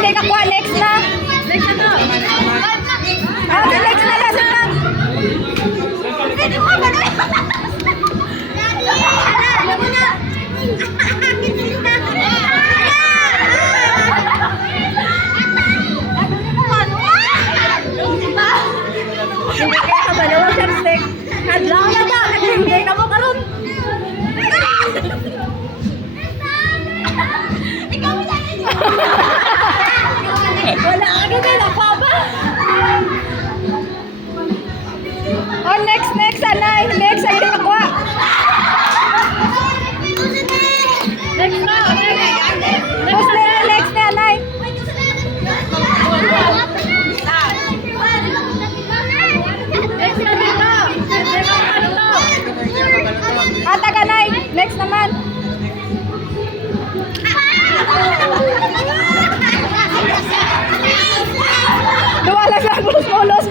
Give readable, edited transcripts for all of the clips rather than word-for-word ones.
hindi nakuha, next na. Next na to. Ah, next na, last na. Hindi kaya ka ba naman, Sir Stick? Hadlang na ba? Hindi ka mo karoon. Wala ka na nakuha ba? Oh, next, anay. Next, ay hindi nakuha. Next na, next na, anay. Ata ka, nay. Next naman. Duwalas lang, pulos-pulos.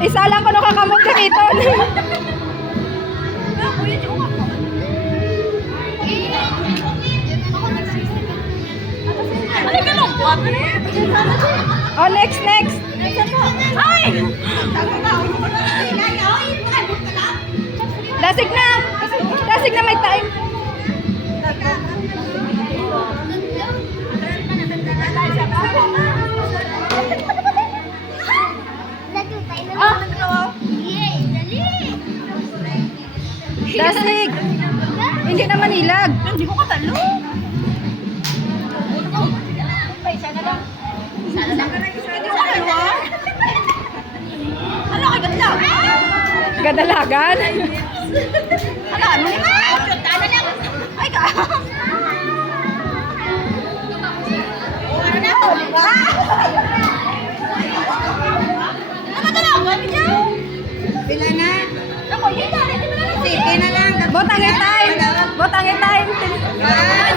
Isa lang ko nakakamot gamiton. Oh, next. Ay! Lasig na may time. Lasig. Hindi naman ilag. Hindi ko katalo. Isa na lang. Hindi ko katalo. Ano kay gadalaw? Gadalagan. Ano naman? Tana lang. Ay ka. Ano na? Ano na lang? Pila na? Ako, yun na. Sige na lang. Botang time. Ah,